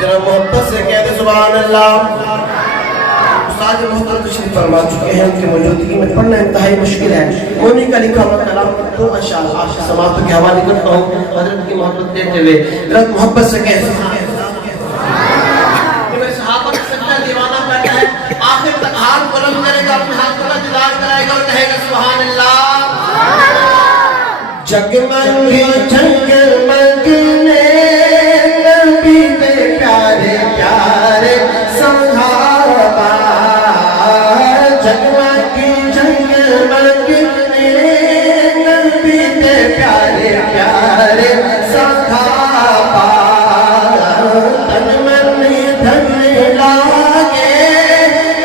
ذرا محبت سے کہہ دے سبحان اللہ۔ استاد محترم تشریف فرما چکے ہیں، ان کی موجودگی میں پڑھنا انتہائی مشکل ہے۔ انہی کا لکھا ہوا کلام تو اشعار آپ سے سماعتوں کے حوالے کرتا ہوں حضرت کی محبت دیتے ہوئے۔ ذرا محبت سے کہہ دے صحابہ کا سچا دیوانہ بیٹھا ہے، آخر تک ہاتھ بلند کرے گا، اپنے ہاتھ بلند دیدار کرائے گا اور کہے گا سبحان اللہ۔ جگمگے جگمگنے نبی دے پیارے پیارے صحابہ، جگمگے جگمگنے نبی دے پیارے پیارے صحابہ، تن من دھن لاگے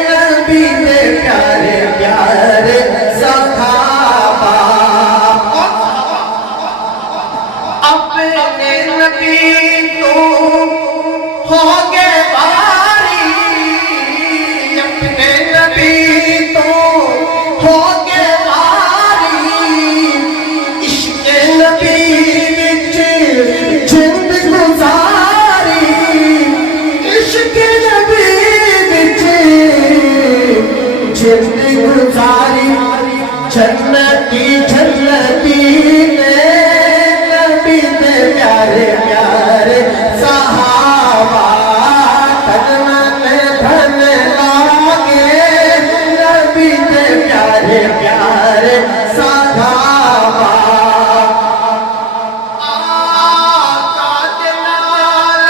نبی دے پیارے پیارے صحابہ، اپنے نبی تو ہو گئے باری، اپنے نبی تو ہو گئے باری، عشق نبی وچ جند گزاری، عشق نبی وچ جند گزاری، جنتی جنتی نے نبی دے پیارے پیارے صحابہ، تن من دھن لاگے نبی دے پیارے پیارے صحابہ، آقا دے نال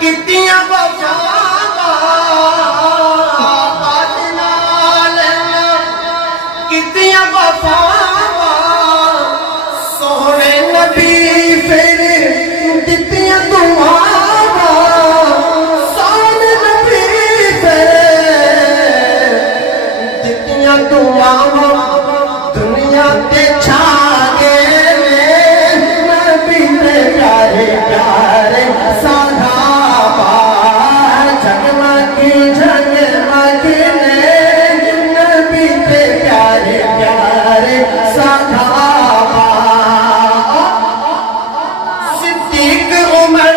کتیاں وفاواں، آقا دے نال کتیاں وفاواں، سونے نبی پھر دتیاں دعاواں، سونے نبی پھر دتیاں دعاواں، دنیا تے چھا گئے نبی دے پیارے پیارے صحابہ، جگمگے جگمگنے نبی دے پیارے پیارے صحابہ، صدیق عمر